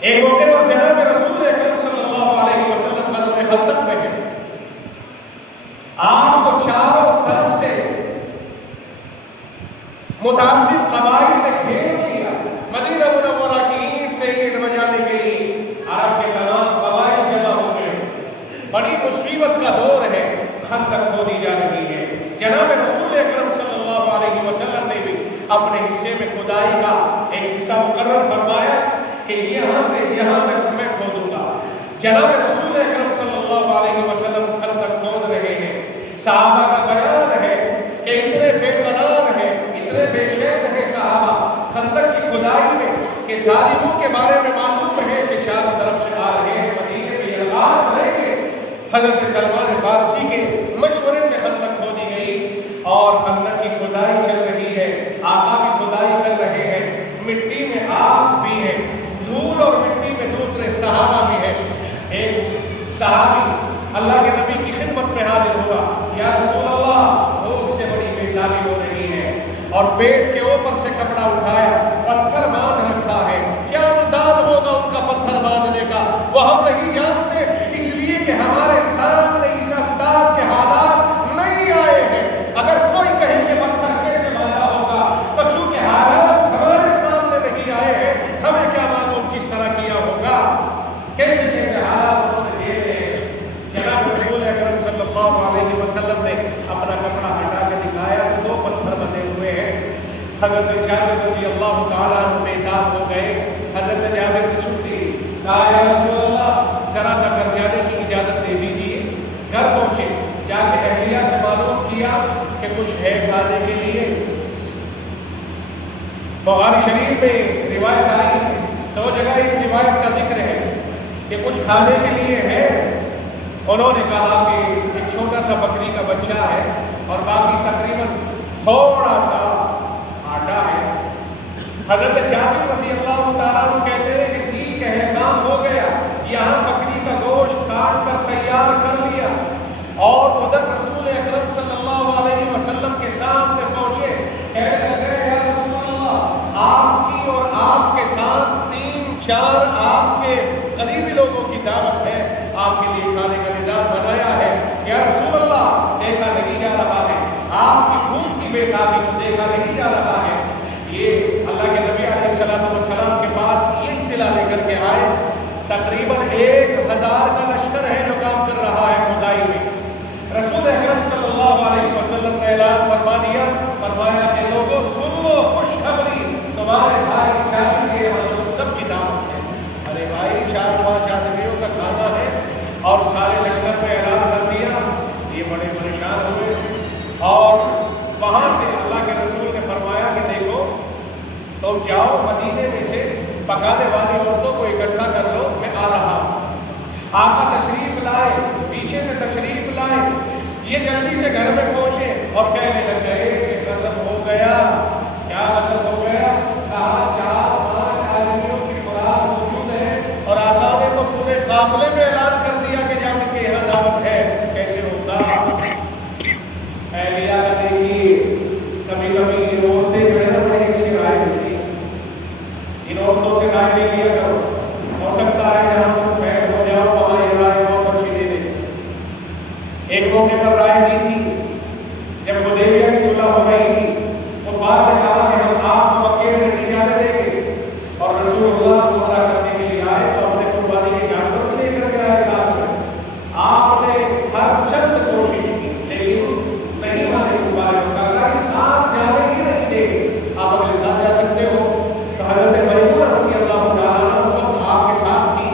ایک موقع پر جناب رسول اکرم صلی اللہ علیہ وسلم غزوہ خندق میں ہے. آپ کو چاروں طرف سے متعدد قبائل نے گھیر لیا. مدینہ منورہ کی اینٹ سے اینٹ بجانے کے لیے عرب کے تمام قبائل جمع ہو گئے. بڑی مصیبت کا دور ہے، خندق کھودی جا رہی ہے. جناب رسول اکرم صلی اللہ علیہ وسلم نے بھی اپنے حصے میں کھدائی کا ایک حصہ مقرر فرمایا کہ یہاں سے یہاں تک میں کھودوں گا. جناب رسول اکرم صلی اللہ علیہ وسلم خندق کھود رہے ہیں. صحابہ کا بیان ہے کہ اتنے بے قرار ہیں، اتنے بے شید ہیں صحابہ خندق کی کھدائی میں کہ ظالموں کے بارے میں معلوم ہے کہ چاروں طرف سے آ رہے ہیں، مدینے میں یہ بات کریں گے۔ حضرت سلمان فارسی کے مشورے سے خندق کھودی گئی اور خندق کی کھدائی چل رہی ہے، آقا بھی کھدائی کر رہے ہیں، مٹی میں آگ بھی ہے، دھول اور مٹی میں دوسرے صحابہ بھی ہے۔ ایک صحابی اللہ کے نبی کی خدمت میں حاضر ہوا، یا رسول اللہ بھوک سے بڑی بیتابی ہو رہی ہے، اور پیٹ کے اوپر سے کپڑا اٹھایا، پتھر باندھ رکھا ہے، کیا انداز ہوگا ان کا پتھر باندھنے کا وہ ہم نہیں جانتے، اس لیے کہ ہمارے سامنے اس انداز کے حالات نہیں آئے ہیں۔ اگر کوئی کہے کہ پتھر کیسے باندھا ہوگا، تو چونکہ حالات ہمارے سامنے نہیں آئے ہیں، ہمیں کیا معلوم کس طرح کیا ہوگا، کیسے کیسے حالات انہوں نے جھیلے ہیں۔ جناب رسول اکرم صلی اللہ علیہ وسلم نے اپنا کپڑا ہٹا کے دکھایا، دو پتھر بنے ہوئے ہیں۔ حضرت جابر رضی اللہ تعالیٰ عنہ بیتاب ہو گئے، حضرت جابر نے چھٹی کہا، یا رسول اللہ ذرا سا گھر جانے کی اجازت دے دیجیے۔ گھر پہنچے، جا کے اہلیہ سے معلوم کیا کہ کچھ ہے کھانے کے لیے۔ بخاری شریف میں روایت آئی ہے، دو جگہ اس روایت کا ذکر ہے کہ کچھ کھانے کے لیے ہے۔ انہوں نے کہا کہ ایک چھوٹا سا بکری کا بچہ ہے اور باقی تقریباً تھوڑا سا آٹا ہے۔ حضرت جابر رضی اللہ تعالیٰ عنہ کہتے ہیں کہ ٹھیک ہے، کام ہو گیا، یہاں بکری کا گوشت کاٹ کر تیار کر لیا، اور ادھر رسول اکرم صلی اللہ علیہ وسلم کے سامنے پہنچے، کہنے لگے، یا رسول اللہ آپ کی اور آپ کے ساتھ 3-4 آپ کے قریبی لوگوں کی دعوت ہے، آپ کے لیے کھانے کا نظام بنایا ہے، یا رسول اللہ دیکھا نہیں جا رہا ہے، آپ کی بھوک کی بیتابی کو دیکھا نہیں جا رہا ہے۔ یہ اللہ کے نبی علیہ السلام کے پاس یہ اطلاع لے کر کے آئے، تقریباً 1000 کا لشکر ہے جو کام کر رہا ہے کھدائی میں۔ رسول اکرم صلی اللہ علیہ وسلم نے اعلان فرما دیا، فرمایا کہ لوگوں سن لو خوشخبری، تمہارے بھائی جابر کے یہاں سب کی دعوت ہے۔ ارے بھائی 4-5 آدمیوں کا کھانا ہے اور سارے لشکر میں اعلان کر دیا، یہ بڑے پریشان ہوئے، اور وہاں سے اللہ کے رسول نے فرمایا کہ دیکھو تم جاؤ مدینے میں سے پکانے والی عورتوں کو اکٹھا کر لو، میں آ رہا ہوں۔ آقا تشریف لائے، پیچھے سے تشریف لائے، یہ جلدی سے گھر میں پہنچے اور کہنے لگ گئے کہ غضب ہو گیا۔ کیا غضب ہو گیا؟ کہا 4-5 آدمیوں کی خوراک موجود ہے اور آقا نے تو پورے قافلے میں اعلان کر دیا کہ جابر کے یہاں دعوت ہے، کیسے ہوگا؟ اہلیہ کا دیکھیے، کبھی کبھی ان عورتیں جو ہے نا بڑی اچھی رائے دیتی ہیں، ان عورتوں سے رائے لے لیا کرو، ہو سکتا ہے جہاں تم فیل ہو جاؤ وہاں یہ رائے بہت اچھی دے دے۔ ایک موقع پر رائے دی تھی جب حدیبیہ کی صلح ہو گئی تھی، کفار نے کہا کہ ہم آپ کو مکے میں نہیں جانے دیں گے، اور رسول اللہ کو عمرہ کرنے کے لیے آئے تو اپنے قربانی کے جانور کو لے کر کے آئے ساتھ میں۔ آپ نے ہر چند کوشش کی لیکن نہیں مانے کفار نے کہا کہ ساتھ جانے ہی نہیں دیں گے، آپ اگلے ساتھ جا سکتے ہو۔ تو حضرت میمونہ رضی اللہ تعالیٰ عنہ اس وقت آپ کے ساتھ تھی۔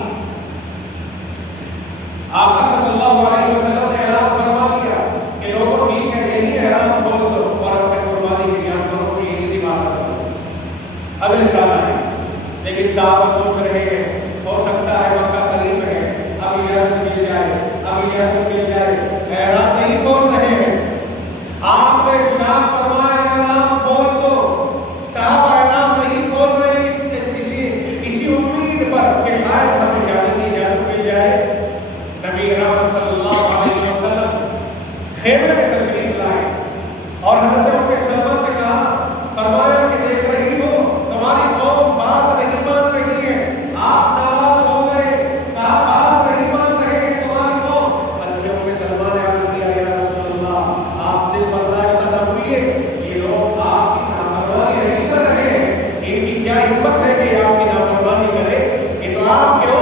آقا صلی اللہ علیہ وسلم نے اعلان فرما دیا کہ لوگوں ٹھیک ہے، یہی اعلان بول دو اور اپنے قربانی کے جانوروں کو یہی دکھا دو، اگلے سال آئے۔ لیکن صحابہ سوچ رہے ہیں ہو سکتا ہے مکہ قریب ہے، اب اجازت مل جائے، اب اجازت مل جائے، اعلان نہیں کھول رہے ہیں۔ آپ نے ارشاد فرمایا اعلان کھول دو، صحابہ اعلان نہیں کھول رہے اسی امید پر کہ شاید ہمیں جانے کی اجازت مل جائے۔ نبی رحمت صلی اللہ علیہ وسلم خیمے میں تشریف لائے اور حضرت ام سلمہ سے کہا، فرمایا کہ دیکھ رہی ہو تمہاری قوم بات نہیں مان رہی ہے، آپ ناراض ہو گئے، کہا بات نہیں مان رہے ہیں تمہاری قوم۔ حضرت ام سلمہ نے عرض کیا، یا رسول اللہ آپ دل برداشت نہ ہوئیے، یہ لوگ آپ کی نافرمانی نہیں کر رہے ہیں، ان کی کیا ہمت ہے کہ آپ کی نافرمانی کرے، یہ تو آپ کے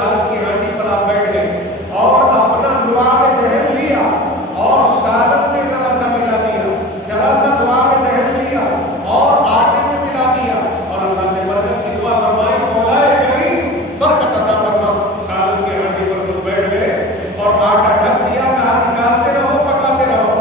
سالن کی ہانڈی پر آپ بیٹھ گئے اور اپنا لعاب دہن لیا اور سالن میں ذرا سا ملا دیا، ذرا سا لعاب دہن لیا اور آٹے میں ملا دیا اور اللہ سے برکت کی دعا فرمائی، مولا کریم برکت عطا فرما، سالن کی ہانڈی پر خود بیٹھ گئے اور آٹا ڈھک دیا، کہا نکالتے رہو پکاتے رہو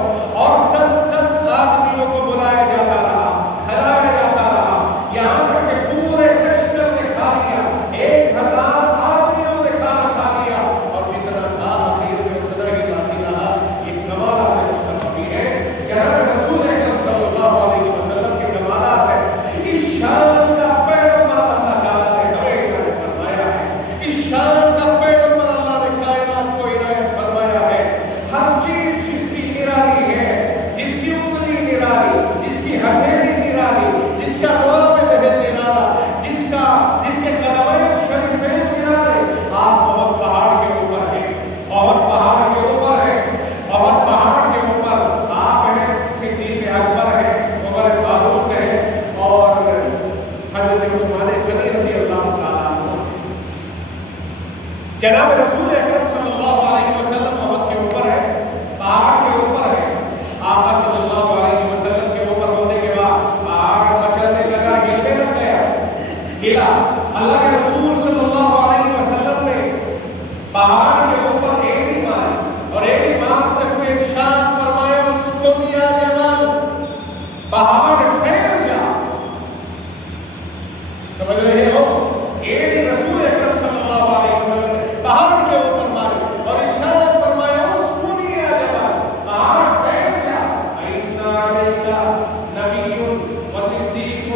اور 10 آدمیوں کو بلایا جاتا رہا، کھلایا جاتا رہا، یہاں تک کہ پورے لشکر نے کھا لیا، 1000 آدمیوں نے کھانا کھا لیا اور جتنا تھا آخر میں اتنا ہی باقی رہا۔ یہ کمالات مصطفی ہے، جناب رسول اکرم صلی اللہ علیہ وسلم کے کمالات ہے۔ اس شان کا پیغمبر اللہ تعالیٰ نے ہمیں عنایت فرمایا ہے، اس شان کا پیغمبر اللہ نے کائنات کو عنایت فرمایا ہے۔ ہر چیز جس کی نرالی ہے، جس کی انگلی نرالی، جس کی ہتھیلی نرالی، جس کا لعاب دہن نرالا، جس کے قدمین شریفین نرالے، آپ بہت پہاڑ کے اوپر ہیں، بہت پہاڑ کے اوپر ہیں، بہت پہاڑ کے اوپر آپ ہیں، صدیق اکبر ہیں، عمر فاروق ہیں اور حضرت عثمان غنی رضی اللہ تعالیٰ عنہ۔ جناب رسول اکرم صلی اللہ علیہ وسلم بہت کے اوپر ہے، پہاڑ کے اوپر ہے، آقا صلی اللہ علیہ وسلم کے اوپر ہونے کے بعد پہاڑ مچلنے لگا، ہلنے لگ گیا، ہلا۔ اللہ کے رسول صلی اللہ علیہ وسلم نے پہاڑ کے اوپر ایڑی ماری اور ایڑی مارتے ہوئے ارشاد فرمایا، اس کو دیا جبل، پہاڑ ٹھہر جا۔ سمجھ رہے ہو؟ ایڑی رسول اکرم صلی اللہ علیہ وسلم نے پہاڑ کے اوپر ماری اور ارشاد فرمایا، اس کو دیا جبل، پہاڑ ٹھہر جا، فإِنَّ عَلَيْكَ نَبِيٌّ وَصِدِّيقٌ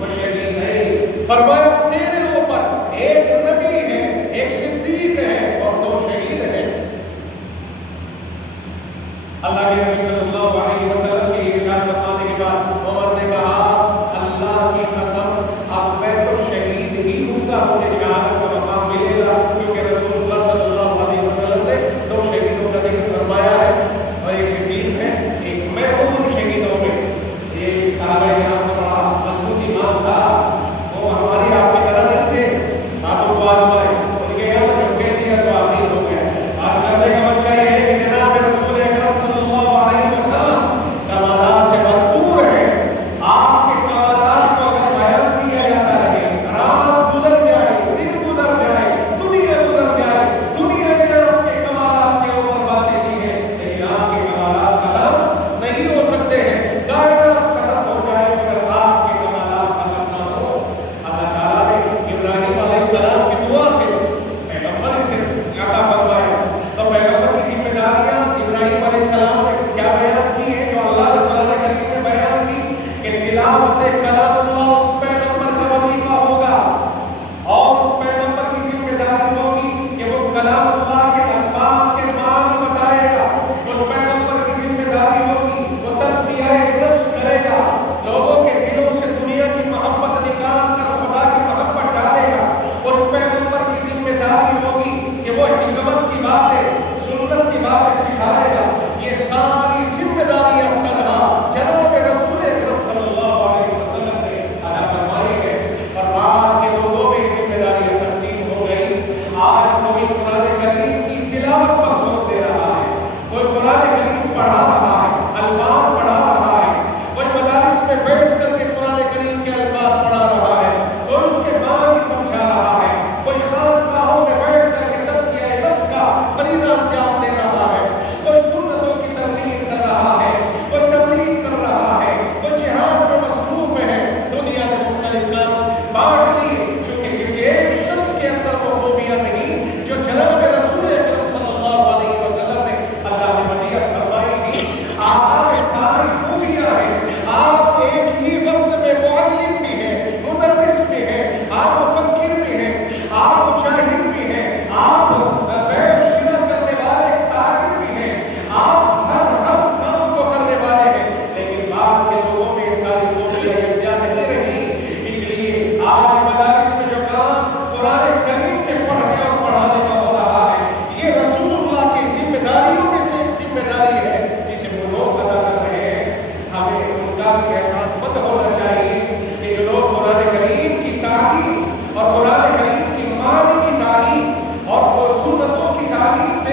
وَشَهِيدَيْنِ، فرمایا تیرے اوپر ایک نبی ہے، ایک صدیق ہے اور 2 شہید ہیں۔ اللہ کے نبی صلی اللہ علیہ وسلم کے ارشاد فرمانے کے بعد عمر نے کہا، اللہ کی قسم اب میں تو شہید ہی ہوں گا، مجھے شہادت کا مقام ملے گا، کیونکہ رسول اللہ صلی اللہ علیہ وسلم نے 2 شہیدوں کا ذکر فرمایا ہے اور ایک صدیق ہے، ایک میں ہوں ان شہیدوں میں۔ یہ صحابہ کرام کا بڑا مضبوط ایمان تھا، وہ ہماری آپ کی طرح نہیں تھے، آپ کو معلوم ہے ان کے یہاں جو کہہ دیا سو آخر ہو گیا۔ بات کرنے کا منشا یہ ہے کہ جناب رسول اکرم صلی اللہ علیہ وسلم کمالات سے بھرپور ہے۔ آپ کے کمالات کو اگر بیان کیا جاتا رہے، رات گزر جائے، دن گزر جائے، دنیا گزر جائے، دنیا نے آپ کے کمالات کے اوپر باتیں کی ہیں، لیکن آپ کے کمالات ختم نہیں ہو سکتے ہیں۔ کائنات ختم ہو جائے مگر آپ کے کمالات ختم نہ ہو۔ اللہ تعالیٰ نے ابراہیم علیہ السلام کی دعا سے پیغمبر عطا فرمایا، تو پیغمبر کی ذمہ داریاں ابراہیم علیہ السلام نے کیا بیان کی ہے، جو اللہ نے قرآن کریم میں بیان کی کہ تلاوت کلام اللہ اس پیغمبر کا وظیفہ ہوگا اور اس پیغمبر کی ذمہ داری ہوگی کہ وہ کلام اللہ کے الفاظ کے معنی بتائے گا۔ اس پیغمبر کی ذمہ داری ہوگی وہ تزکیہ نفس کرے گا، لوگوں کے دلوں سے دنیا کی محبت نکال کر خدا کی محبت ڈالے گا۔ اس پیغمبر کی ذمہ داری ہوگی کہ وہ حکمت کی باتیں، سنت کی باتیں سکھائے گا۔ یہ ساری ذمہ داریاں تنہا جناب رسول اکرم صلی اللہ علیہ وسلم نے ادا فرمائی ہے اور بعد کے لوگوں میں ذمہ داریاں تقسیم ہو گئی۔ آج کوئی قرآن کریم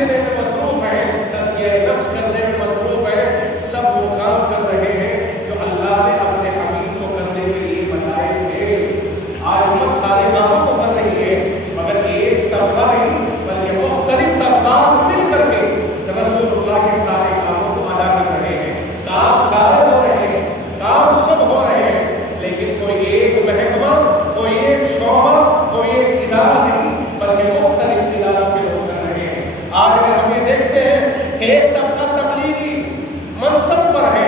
دینے میں مصروف ہیں، تزکیہ نفس کرنے میں مصروف ہیں، سب وہ کام کر رہے ہیں جو اللہ نے اپنے حبیب کو کرنے کے لیے بتائے تھے۔ آج وہ سارے کاموں کو کر رہی ہے، مگر ایک طبقہ نہیں بلکہ مختلف طبقات مل کر کے رسول اللہ کے سارے کاموں کو ادا کر رہے ہیں۔ کام سارے ہو رہے ہیں، کام سب ہو رہے ہیں، لیکن کوئی ایک محکمہ، کوئی ایک شعبہ، کوئی ایک ادارہ نہیں بلکہ مختلف اداروں کے لوگ کر رہے ہیں۔ آج اگر ہم یہ دیکھتے ہیں کہ ایک طبقہ تبلیغی منصب پر ہے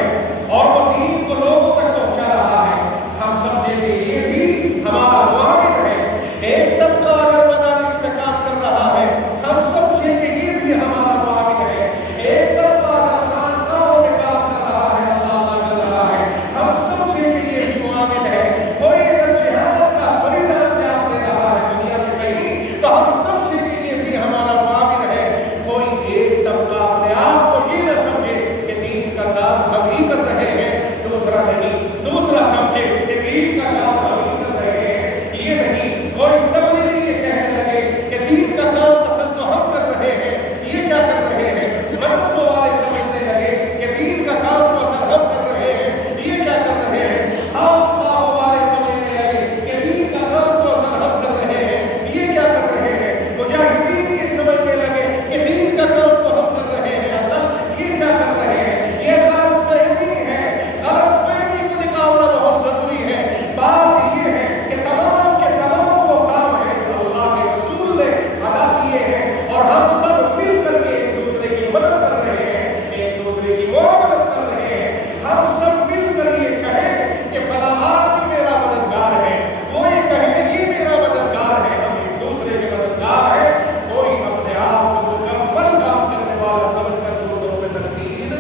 اور وہ دین کو لوگوں تک پہنچا رہا ہے، ہم سمجھیں گے یہ بھی ہمارا معاون ہے۔ ایک طبقہ اگر مدارس میں کام کر رہا ہے، ہم سمجھیں کہ یہ بھی ہمارا معاون ہے۔ ایک طبقہ اگر خانقاہوں میں کام کر رہا ہے، اللہ کر رہا ہے، ہم سمجھیں کہ یہ بھی معاون ہے۔ کوئی اگر جہاد کا فریضہ انجام دے رہا ہے دنیا میں کہیں، تو ہم سمجھیں کہ یہ بھی ہمارا معاون ہے۔ کوئی ایک طبقہ اپنے آپ کو یہ نہ سمجھے کہ دین کا کام ہم ہی کر رہے ہیں، دوسرا نہیں۔ دوسرا سمجھے کہ دین کا کام ہم ہی کر رہے ہیں، یہ نہیں۔ کوئی تبلیغی یہ کہنے لگے کہ دین کا کام اصل تو ہم کر رہے ہیں، یہ کیا کر رہے ہیں؟ مدرسوں والے سمجھنے لگے کہ دین کا کام تو اصل ہم کر رہے ہیں، یہ کیا کر رہے ہیں؟ خانقاہوں والے سمجھنے لگے کہ دین کا کام تو اصل ہم کر رہے ہیں، یہ کیا کر رہے ہیں؟ مجاہدین یہ سمجھنے لگے کہ دین کا کام تو ہم کر رہے ہیں، اصل یہ کیا کر رہے ہیں؟ یہ غلط فہمی ہے۔ غلط فہمی کو نکالنا بہت ضروری ہے۔ بات یہ ہے کہ تمام کے تمام وہ کام ہیں جو اللہ کے رسول نے ادا کیے ہیں، اور ہم سب مل کر کے ایک دوسرے کی مدد کر رہے ہیں، ایک دوسرے کی معاونت کر رہے ہیں۔ ہم سب مل کر یہ کہیں کہ فلاں آدمی میرا مددگار ہے، وہ یہ کہے یہ میرا مددگار ہے، ہم ایک دوسرے کے مددگار ہیں۔ کوئی اپنے آپ کو مکمل کام کرنے والا سمجھ کر دوسروں میں تنقید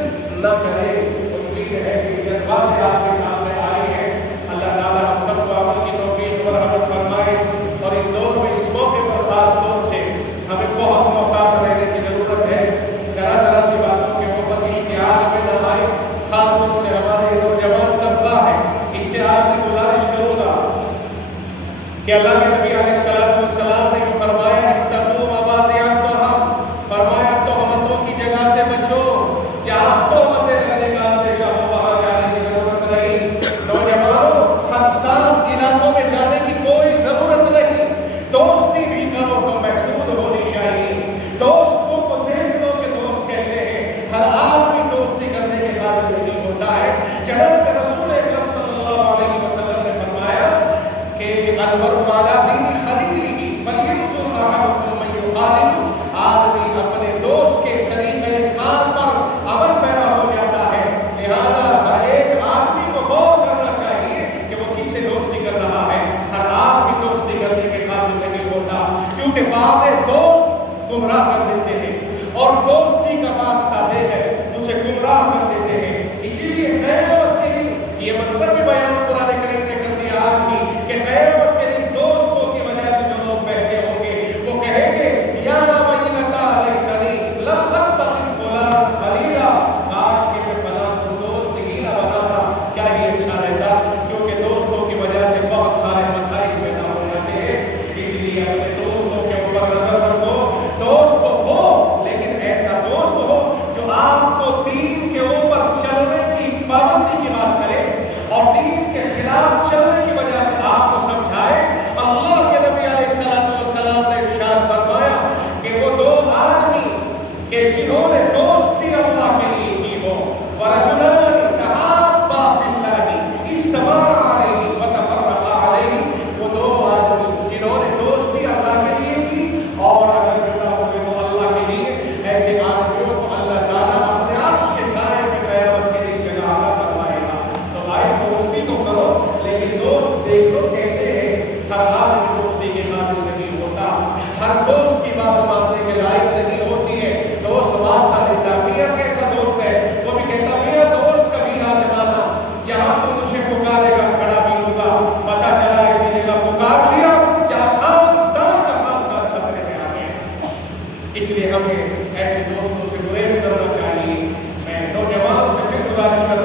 نہ کرے۔ امید ہے کہ یہ باتیں آپ کے سامنے آئی ہیں۔ اللہ تعالیٰ ہم سب کو عمل کی توفیق اور رحمت فرمائے، اور اس دور میں اس موقع پر خاص طور سے ہمیں بہت محتاط رہنے کی ضرورت ہے۔ طرح طرح سی باتوں کے اوپر اشتعال میں نہ آئے، خاص طور سے ہمارے نوجوان طبقہ ہے۔ اس سے آخری گزارش کروں گا کہ اللہ کے نبی علیہ السلام نے جو فرمایا اتقوا مواضع التهم، فرمایا تہمتوں کی جگہ سے بچو، جہاں تہمتیں لگنے کا اندیشہ ہو وہاں جانے کی ضرورت نہیں۔ نوجوانوں، حساس علاقوں میں جانے کی کوئی ضرورت نہیں۔ دوستی بھی کرو تو محدود ہونی چاہیے۔ دوستوں کو دیکھ لو کہ دوست کیسے ہیں۔ ہر آدمی دوستی کرنے کے قابل نہیں ہوتا ہے۔ جناب رسول اکرم صلی اللہ علیہ وسلم نے فرمایا کہ المرء علی دین خلیلہ فلینظر احدکم من یخالل۔ آدمی اپنے دوست کے طریقۂ کار پر عمل پیرا ہو جاتا ہے، لہذا ہر ایک آدمی کو غور کرنا چاہیے کہ وہ کس سے دوستی کر رہا ہے۔ ہر آدمی دوستی کرنے کے قابل نہیں ہوتا، کیونکہ بعض دوست گمراہ کر دیتے ہیں اور دوستی کا واسطہ دے کر اسے گمراہ کر دیتے ہیں۔ اسی لیے قیامت کے دن یہ منظر بھی بیان قرآن کریم نے کر دیا آج بھی کہ قیامت کے دن دوستوں کی وجہ سے جو لوگ بیٹھے ہوں گے وہ کہیں گے یا ویلتا لیتنی لم اتخذ فلانا خلیلا، کاش کہ میں فلاں کو دوست ہی نہ بناتا، کیا ہی اچھا رہتا، کیونکہ دوستوں کی وجہ سے بہت سارے مسائل پیدا ہو جاتے ہیں۔ اس لیے اپنے دوستوں کے اوپر نظر رکھو۔ دوست تو ہو لیکن ایسا دوست ہو جو آپ کو دین کے اوپر چلنے کی پابندی کی بات کرے اور دین کے خلاف چلنے کی وجہ سے آپ کو سمجھائے۔ اللہ کے نبی علیہ السلام نے ارشاد فرمایا کہ وہ دو آدمی کہ جنہوں نے دوستی اللہ کے لیے کی ہو، ورجلان تحابا فی اللہ اجتمعا علیہ وتفرقا علیہ، وہ دو آدمی جنہوں نے دوستی اللہ کے لیے کی اور اگر جدا ہوئے تو اللہ کے لیے، ایسے آدمیوں کو اللہ تعالیٰ اپنے عرش کے سائے میں قیامت کے دن جگہ عطا فرمائے گا۔ تو بھائی دوستی تو کرو، لیکن دوست دیکھ لو کیسے ہے۔ ہر آدمی دوستی کے قابل نہیں ہوتا، ہر دوست کی بات ماننے کے لائق نہیں ہوتی ہے۔ دوست واسطہ دیتا، میاں کیسا دوست ہے؟ وہ بھی کہتا میاں دوست کبھی نہ جمانا، جہاں تو مجھے پکارے گا کھڑا بھی ہوگا۔ پتہ چلا اسی جگہ پکار لیا جہاں خاندان کا خاندان خطرے میں آ گیا۔ اس لیے ہمیں ایسے دوستوں سے گریز کرنا چاہیے۔ میں نوجوانوں سے پھر گزارش کرتا